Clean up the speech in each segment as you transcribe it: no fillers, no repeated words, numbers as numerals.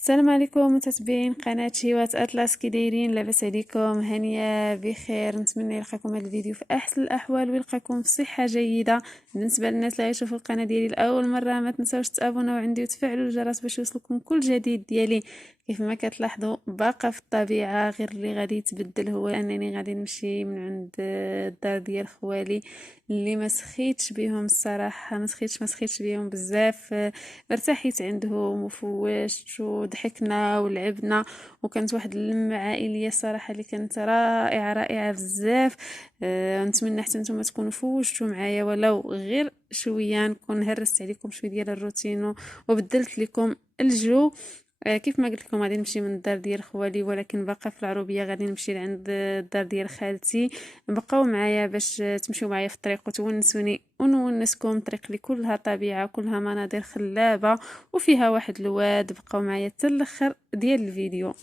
السلام عليكم متابعين قناه هوات اطلس، كي دايرين؟ لاباس عليكم؟ هانيه بخير. نتمنى يلقاكم هذا الفيديو في احسن الاحوال ويلقاكم في صحه جيده. بالنسبه للناس اللي يشوفوا القناه ديالي لاول مره، ما تنساوش تابوناو عندي وتفعلوا الجرس باش يوصلكم كل جديد ديالي. كيف ما كتلاحظوا باقا في الطبيعه، غير اللي غادي يتبدل هو انني غادي نمشي من عند الدار ديال خوالي اللي ما سخيتش بهم الصراحه، ما سخيتش بهم بزاف. ارتحيت عندهم وفوشت وضحكنا ولعبنا، وكانت واحد اللمه عائليه الصراحه اللي كانت رائعه بزاف. نتمنى حتى نتوما تكونوا فوشتوا معايا ولو غير شويه، نكون هرست عليكم شويه ديال الروتين وبدلت لكم الجو. كيف ما قلت لكم غادي نمشي من الدار ديال خوالي، ولكن باقا في العروبيه غادي نمشي لعند الدار ديال خالتي. بقاو معايا باش تمشيو معايا في الطريق وتونسوني ونونسكم. الطريق اللي كلها طبيعه، كلها مناظر خلابه وفيها واحد الواد. بقاو معايا حتى الاخر ديال الفيديو.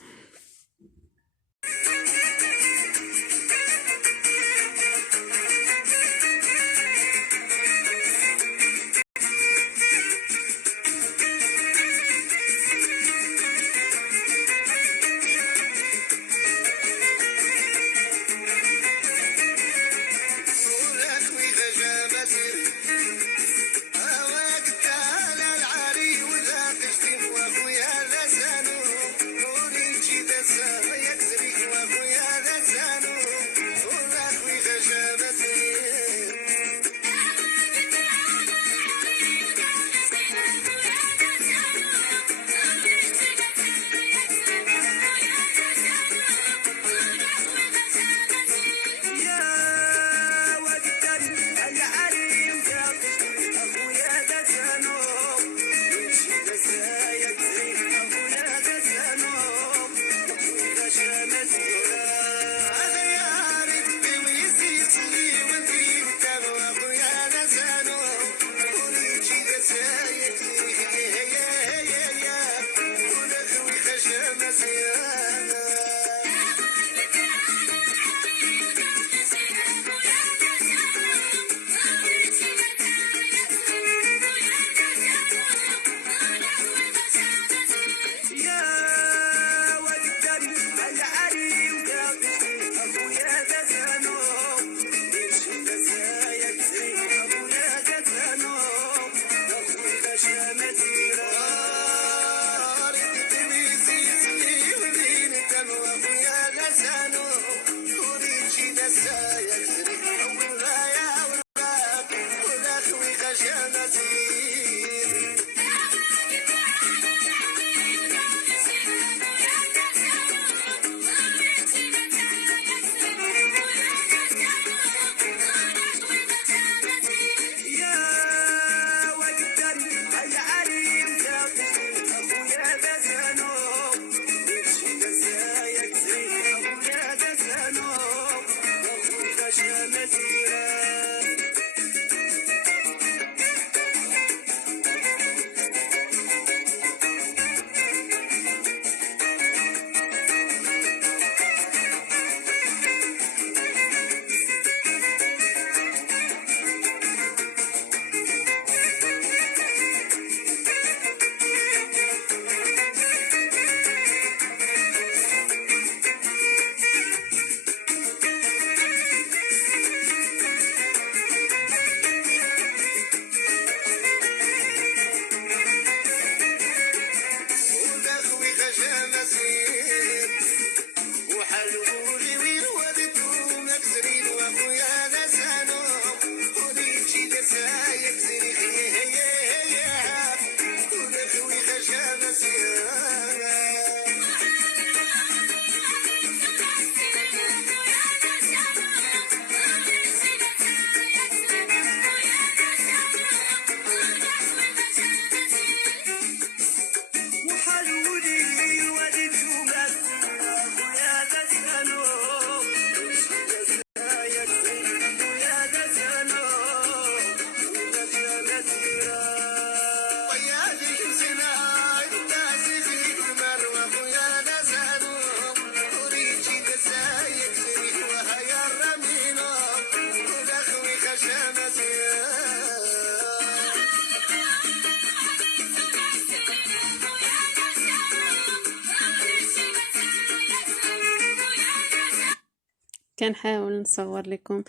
كنحاول نصور لكم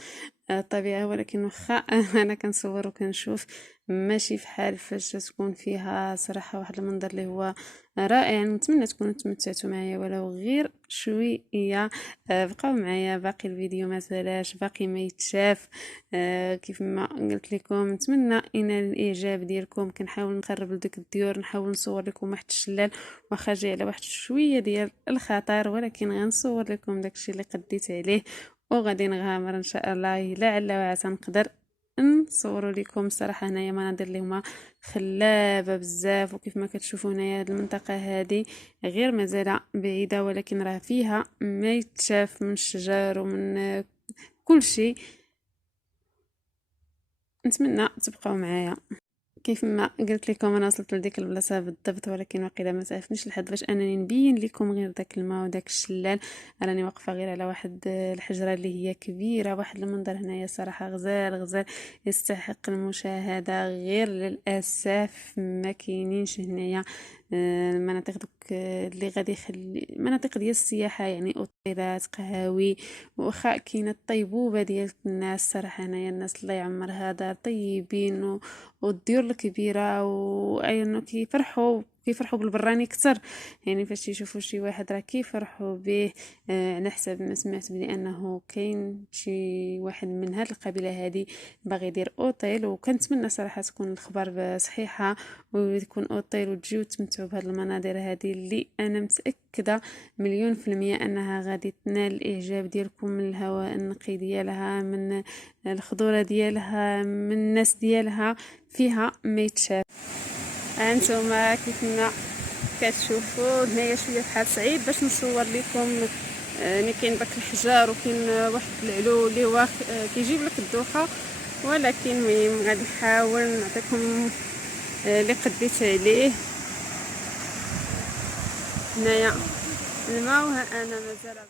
الطبيعة، ولكن واخا انا كنصور وكنشوف ماشي فحال فاش تكون فيها صراحة واحد المنظر اللي هو رائع. نتمنى تكونوا تمتعتوا معايا ولو غير شويه. بقاو معايا، باقي الفيديو ما سالاش، باقي ما يتشاف. كيف ما قلت لكم نتمنى ان الاعجاب ديالكم. كنحاول نقرب لديك الديور، نحاول نصور لكم واحد الشلال واخا جاي على واحد شويه ديال الخطر، ولكن غنصور لكم داكشي اللي قديت عليه، وغادي نغامر ان شاء الله لعل وعسى نقدر نصوروا لكم. صراحه هنايا مناظر اللي هما خلابه بزاف، وكيف ما كتشوفوا هنايا هاد المنطقه هذه غير مازال بعيده، ولكن راه فيها ما يتشاف من الشجر ومن كل شيء. نتمنى تبقاو معايا. كيف ما قلت لكم انا وصلت لديك البلاصه بالضبط، ولكن واقيلا ما تعرفنيش لحد باش انني نبين لكم غير داك الماء وداك الشلال. راني واقفه غير على واحد الحجره اللي هي كبيره. واحد المنظر هنايا صراحه غزال غزال، يستحق المشاهده. غير للاسف ما كاينينش هنايا المناطق دوك اللي غادي يخلي مناطق ديال السياحه، يعني اوطيلات، قهاوي. واخا كاينه الطيبوبه ديال الناس صراحه، هنايا الناس الله يعمرها دار طيبين، والديور الكبيره، وانه كيفرحوا بالبراني اكثر. يعني فاش يشوفوا شي واحد راه كيفرحوا به. على حسب ما سمعت بلي انه كاين شي واحد من هاد القبيله هادي باغي يدير اوتيل، وكنتمنى صراحه تكون الخبر صحيحه ويكون اوتيل وتجيو تمتعوا بهاد المناظر هادي اللي انا متاكده مليون في المية انها غادي تنال الاعجاب ديالكم، من الهواء النقي ديالها، من الخضوره ديالها، من الناس ديالها، فيها ما يتشاف. هانتوما كيف ما كتشوفوا هنايا شويه بحال صعيب باش نصور لكم. يعني كاين داك الحجار وكاين واحد العلو اللي هو كيجيب لك الدوخه، ولكن المهم غادي نحاول نعطيكم اللي قديت عليه. هنايا الماء، وها انا مازال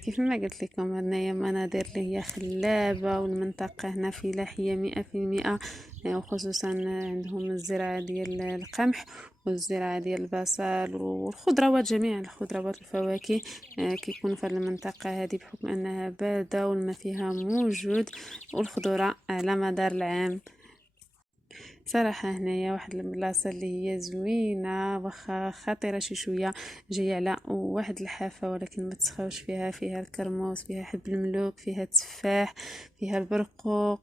كيف ما قلت لكم هنايا مناظر اللي هي خلابة، والمنطقة هنا فلاحية 100%. وخصوصا عندهم الزراعة ديال القمح والزراعة ديال البصل والخضروات، جميع الخضروات والفواكه كيكونوا في المنطقة هذه، بحكم أنها باردة والماء فيها موجود والخضرة على مدار العام. صراحة هنايا واحد البلاصة اللي هي زوينة، واخا خطيرة شي شوية، جاية على واحد الحافة، ولكن ما تسخاوش فيها. فيها الكرموس، فيها حب الملوك، فيها التفاح، فيها البرقوق،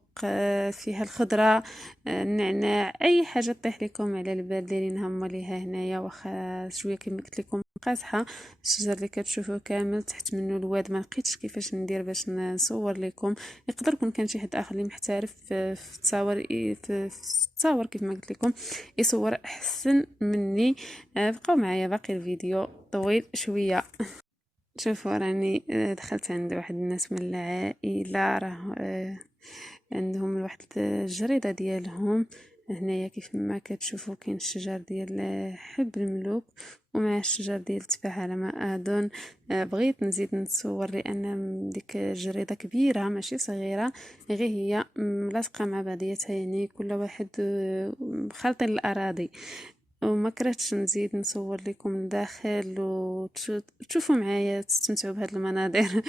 فيها الخضرة، النعناع، اي حاجة تطيح لكم على البال دايرينها ماليها هنايا. واخا شوية كما قلت لكم قاصحة، الشجر اللي كتشوفوه كامل تحت منه الواد. ما لقيتش كيفاش ندير باش نصور لكم. يقدر يكون كان شي حد اخر اللي محترف في التصاور، في التصاور كيف ما قلت لكم يصور احسن مني. بقاو معايا، باقي الفيديو طويل شويه. شوفوا راني دخلت عند واحد الناس من العائله، راه عندهم واحد الجريده ديالهم. هنايا كيف ما كتشوفوا كاين الشجر ديال حب الملوك، ومع الشجر ديال التفاح على ما اظن. بغيت نزيد نتصور لان ديك الجريده كبيره ماشي صغيره، غير هي ملاصقه مع بعضياتها، يعني كل واحد خالطين الاراضي. وما كرهتش نزيد نصور لكم الداخل وتشوفوا معايا تستمتعوا بهاد المناظر.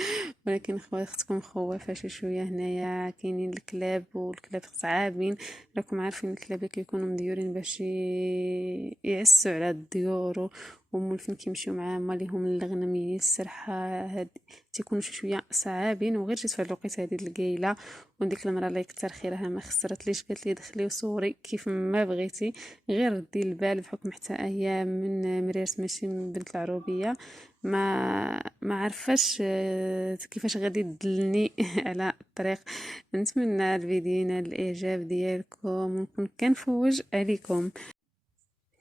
ولكن اختكم خوافه شي شويه. هنايا كاينين الكلاب، والكلاب صعابين. راكم عارفين الكلاب كيكونوا مديورين باش يعسوا على الديور، ومولفين كيمشيو مع ماليهم الغنم، يعني السرحه هاد تيكونوا شي شويه صعابين. وغير جيت في هاد الوقيته هادي القيله، وديك المراه الله يكثر خيرها ما خسرتليش، قالت لي دخلي وصوري كيف ما بغيتي، غير ردي البال، بحكم حتى هي من مريرس ماشي من بنت العروبيه. ما عرفاش كيفاش غادي تدلني على الطريق. نتمنى الفيديو ينال الاعجاب ديالكم، ونكون كنفوج عليكم.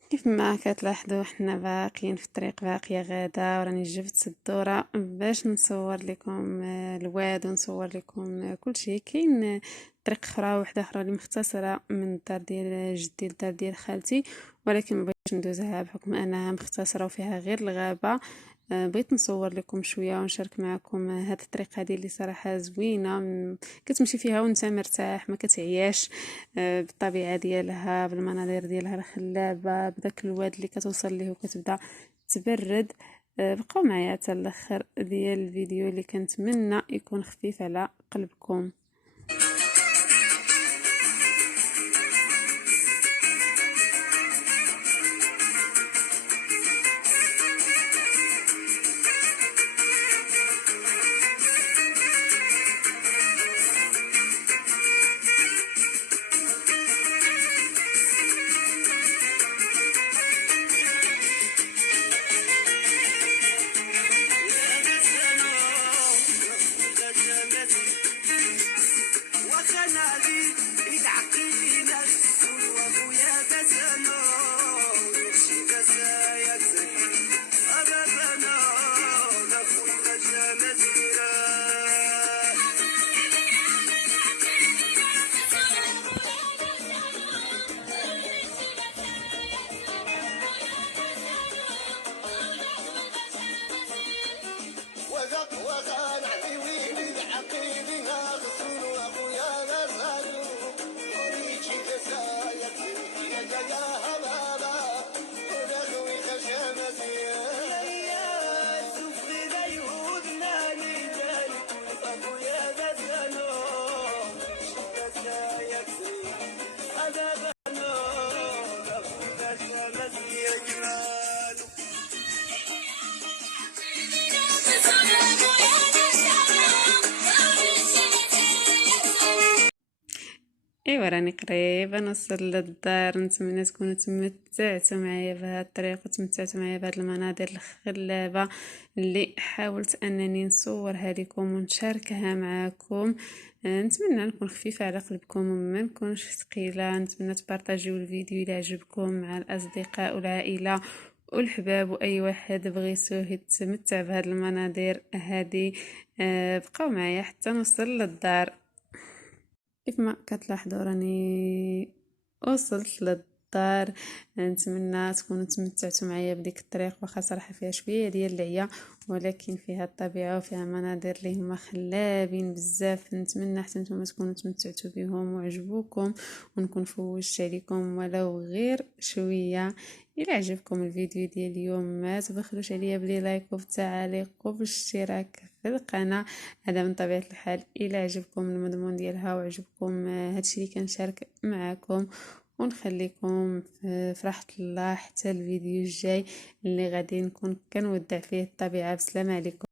كيف ما كتلاحظوا حنا باقيين في الطريق، باقيه غاده، وراني جبت الدوره باش نصور لكم الواد، ونصور لكم كل شيء. كاين طريق اخرى، واحده اخرى اللي مختصره من الدار ديال جدي للدار ديال خالتي، ولكن بغيت ندوزها بحكم انها مختصره وفيها غير الغابه. بغيت نصور لكم شويه ونشارك معكم هذه الطريقه هذه اللي صراحه زوينه. كتمشي فيها وانت مرتاح، ما كتعياش، بالطبيعه ديالها، بالمناظر ديالها الخلابه، بداك الواد اللي كتوصل ليه وكتبدا تبرد. بقاو معايا حتى الاخر ديال الفيديو اللي كنتمنى يكون خفيف على قلبكم. ايوا راني قريبه نوصل للدار. نتمنى تكونوا تمتعتوا معايا بهذه الطريقه وتمتعتوا معايا بهذه المناظر الخلابه اللي حاولت انني نصورها لكم ونشاركها معكم. نتمنى نكون خفيفه على قلبكم وما نكونش ثقيله. نتمنى تبارطاجيو الفيديو الى عجبكم مع الاصدقاء والعائله والحباب واي واحد بغيتوه يتمتع بهذه المناظر هذه. بقاو معايا حتى نوصل للدار. كيف ما كتلاحظوا راني وصلت للدار. نتمنى تكونوا تمتعتوا معايا بديك الطريق، واخا صراحه فيها شويه ديال العيا ولكن فيها الطبيعه وفيها مناظر اللي هما خلابين بزاف. نتمنى حتى نتوما تكونوا تمتعتوا بهم وعجبوكم ونكون فوجت عليكم ولو غير شويه. الى عجبكم الفيديو ديال اليوم ما تبخلوش عليا بلي لايك وبالتعاليق وبالاشتراك في القناه. هذا من طبيعه الحال الى عجبكم المضمون ديالها وعجبكم هادشي اللي كنشارك معكم، ونخليكم في راحه الله حتى الفيديو الجاي اللي غادي نكون كنودع فيه الطبيعه. بسلام عليكم.